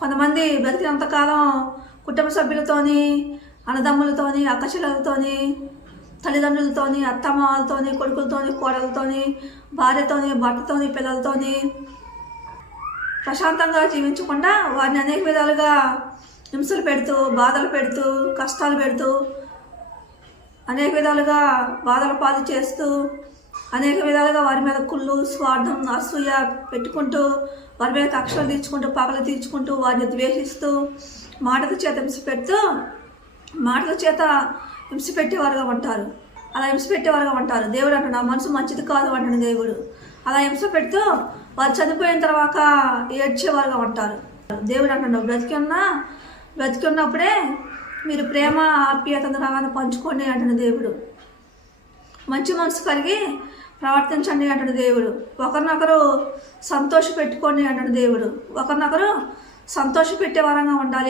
కొంతమంది బ్రతికినంతకాలం కుటుంబ సభ్యులతోని, అన్నదమ్ములతోని, అక్కచెల్లెలతోని, తల్లిదండ్రులతోని, అత్తమామలతోని, కొడుకులతోని, కోడలతోని, భార్యతోని, భర్తతోని, పిల్లలతోని ప్రశాంతంగా జీవించకుండా వారిని అనేక విధాలుగా హింసలు పెడుతూ, బాధలు పెడుతూ, కష్టాలు పెడుతూ, అనేక విధాలుగా బాధల పాలు చేస్తూ, అనేక విధాలుగా వారి మీద కుళ్ళు, స్వార్థం, అసూయ పెట్టుకుంటూ, వారి మీద కక్షలు తీర్చుకుంటూ, పగలు తీర్చుకుంటూ, వారిని ద్వేషిస్తూ, మాటల చేత హింస పెడుతూ, మాటల చేత హింస పెట్టేవారుగా ఉంటారు. అలా హింస పెట్టేవారుగా ఉంటారు. దేవుడు అంటున్నా మనసు మంచిది కాదు అంటున్న దేవుడు. అలా హింస పెడుతూ వారు చనిపోయిన తర్వాత ఏడ్చేవారుగా ఉంటారు. దేవుడు అంటున్నాడు బ్రతికి ఉన్నప్పుడే మీరు ప్రేమ, ఆప్యాయతను రాగానే పంచుకోండి అంటున్న దేవుడు. మంచి మనసు కలిగి ప్రవర్తించండి అంటున్న దేవుడు. ఒకరినొకరు సంతోష పెట్టుకోండి అంటున్న దేవుడు. ఒకరినొకరు సంతోష పెట్టే వారంగా ఉండాలి.